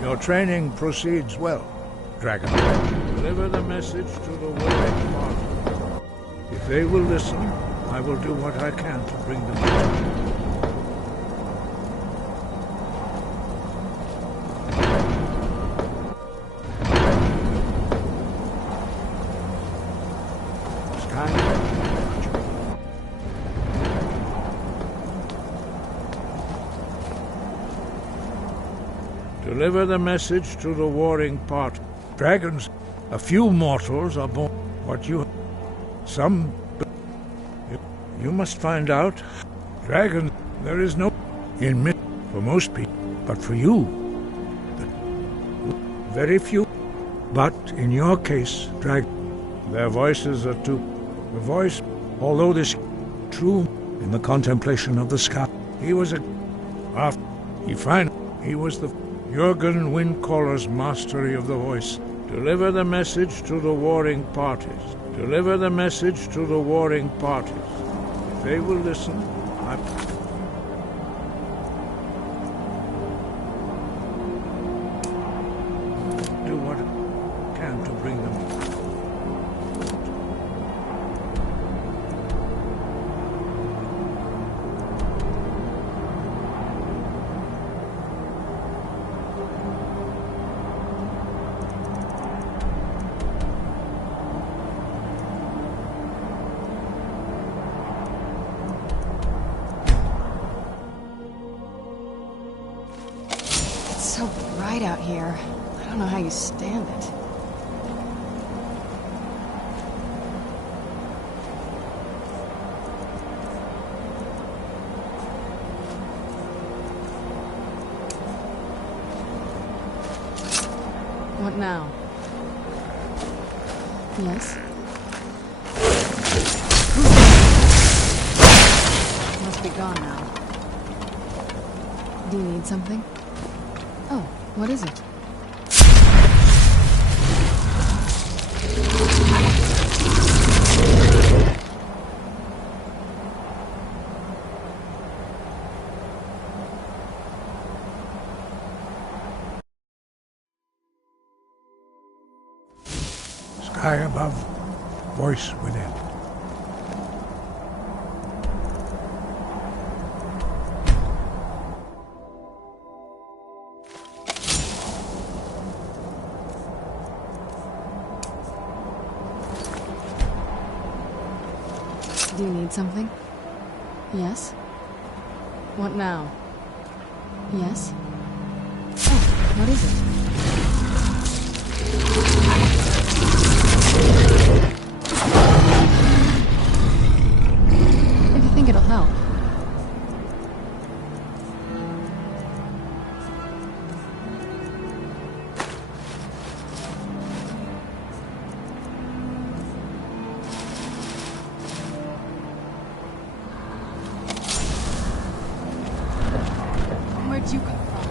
Your training proceeds well, Dragon. Deliver the message to the warring party. If they will listen, I will do what I can to bring them together. Deliver the message to the warring party. Dragons, a few mortals are born. What you... Some... You must find out. Dragons, there is no... In myth, for most people. But for you... Very few. But in your case, their voices are too... The voice, although this... True, in the contemplation of the sky. He was a... After... He was the... Jürgen Windcaller's mastery of the voice. Deliver the message to the warring parties. Deliver the message to the warring parties. If they will listen, I... do what I can to bring them. So bright out here. I don't know how you stand it. What now? Yes? Must be gone now. Do you need something? Oh, what is it? Sky above, voice within. Do you need something? Yes? What now? Yes? What is it? If you think it'll help. Where'd you come from?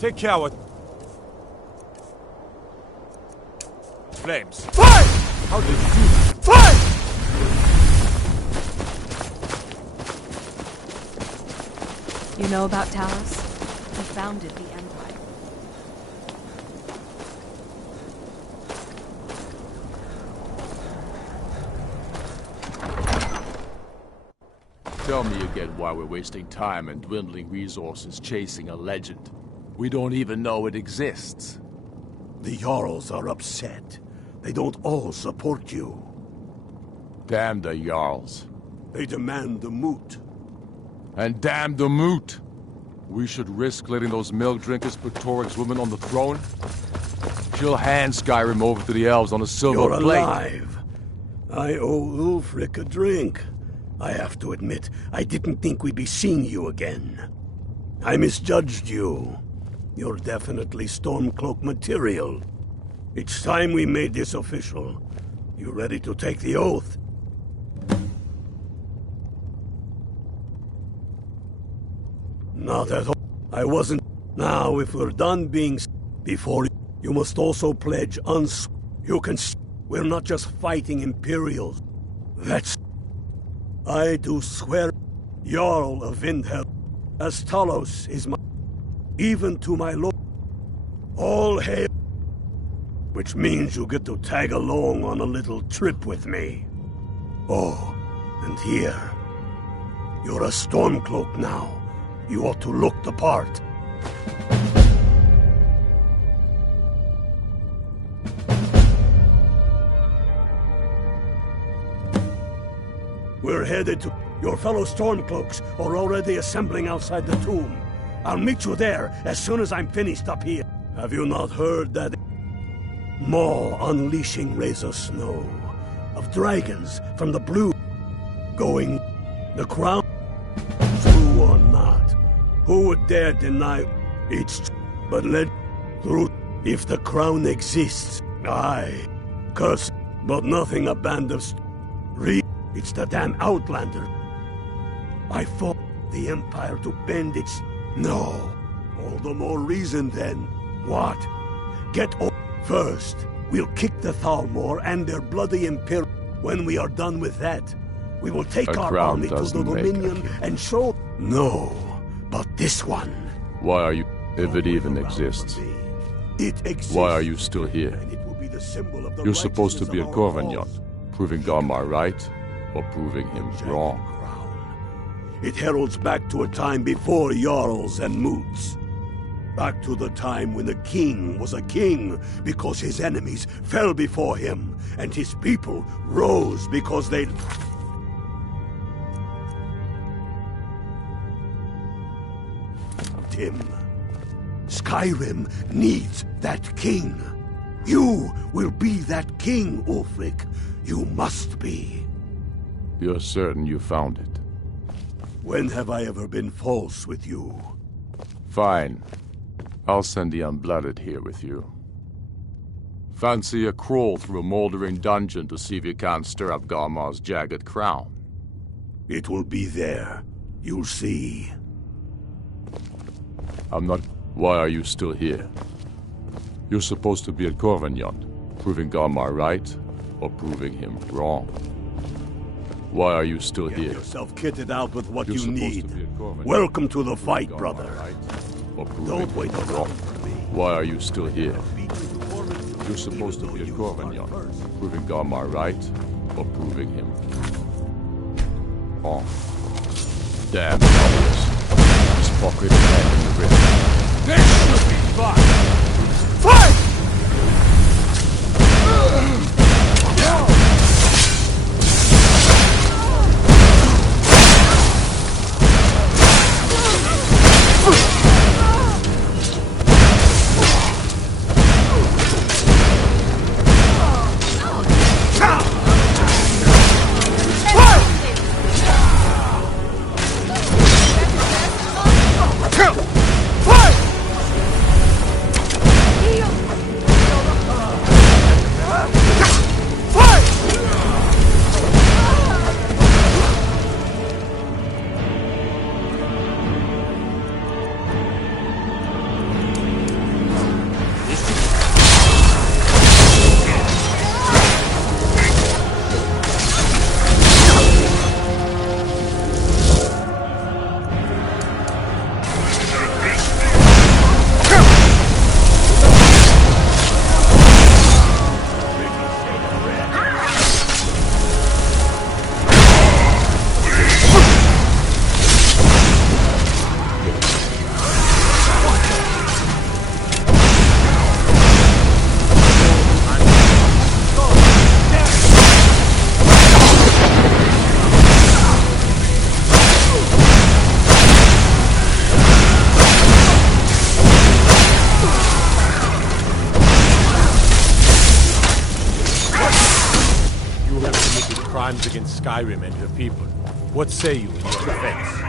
Take care what... Flames. Fight! How did you do that? Fight! You know about Talos? He founded the Empire. Tell me again why we're wasting time and dwindling resources chasing a legend. We don't even know it exists. The Jarls are upset. They don't all support you. Damn the Jarls. They demand the moot. And damn the moot! We should risk letting those milk drinkers put Toryg's woman on the throne? She'll hand Skyrim over to the elves on a silver plate. You're alive. I owe Ulfric a drink. I have to admit, I didn't think we'd be seeing you again. I misjudged you. You're definitely Stormcloak material. It's time we made this official. You ready to take the oath? Not at all. I wasn't. Now, if we're done being before you must also pledge You can we're not just fighting Imperials. I do swear Jarl of Vindhelm, as Talos is my... even to my lord. All hail. Which means you get to tag along on a little trip with me. Oh, and here. You're a Stormcloak now. You ought to look the part. We're headed to... Your fellow Stormcloaks are already assembling outside the tomb. I'll meet you there as soon as I'm finished up here. Have you not heard that... Maw unleashing Razor Snow, of dragons from the blue, going the crown? True or not, who would dare deny it's but let through if the crown exists? Aye, curse, but nothing a band of it's the damn Outlander. I fought the Empire to bend its... No, all the more reason then. What? Get on. First, we'll kick the Thalmor and their bloody Imperium. When we are done with that, we will take our army to the Dominion and show... No, but this one. Why are you... If it even exists. It exists. Why are you still here? And it will be the symbol of the You're supposed to be at righteousness of our Corvignon, proving Garmar right, or proving him wrong. It heralds back to a time before Jarls and Moots. Back to the time when the king was a king because his enemies fell before him, and his people rose because they... Tim, Skyrim needs that king. You will be that king, Ulfric. You must be. You're certain you found it? When have I ever been false with you? Fine. I'll send the Unblooded here with you. Fancy a crawl through a moldering dungeon to see if you can't stir up Garmar's jagged crown. It will be there. You'll see. I'm not... Why are you still here? You're supposed to be at Corvignon, proving Garmar right, or proving him wrong. Why are you still here? Get yourself kitted out with what You're you supposed need. to be at Corvignon, Welcome to the fight, brother. Right, or proving Don't wait him around wrong. for me. Why are you still here? You're supposed to be at Corvignon, proving Garmar right, or proving him wrong. Damn obvious. His pocket and in the wrist. This should be fun! Fight! Crimes against Skyrim and her people. What say you in your defense?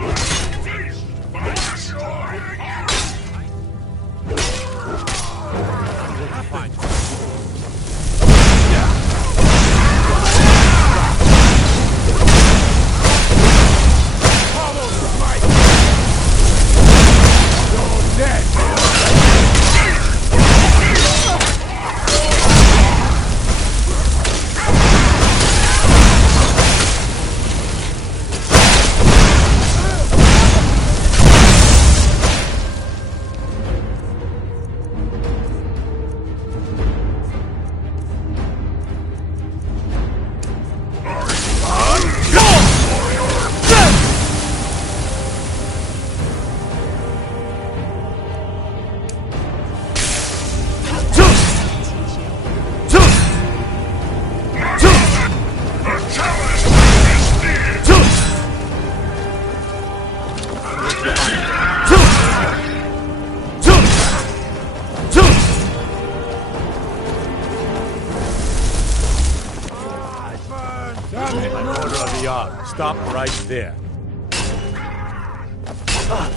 Order of the Ark. Stop right there.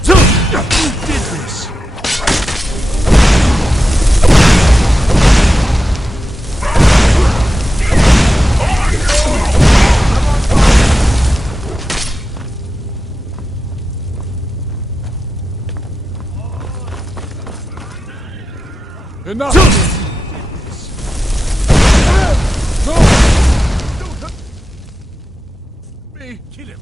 Who did this? Enough! No! Me. Kill him.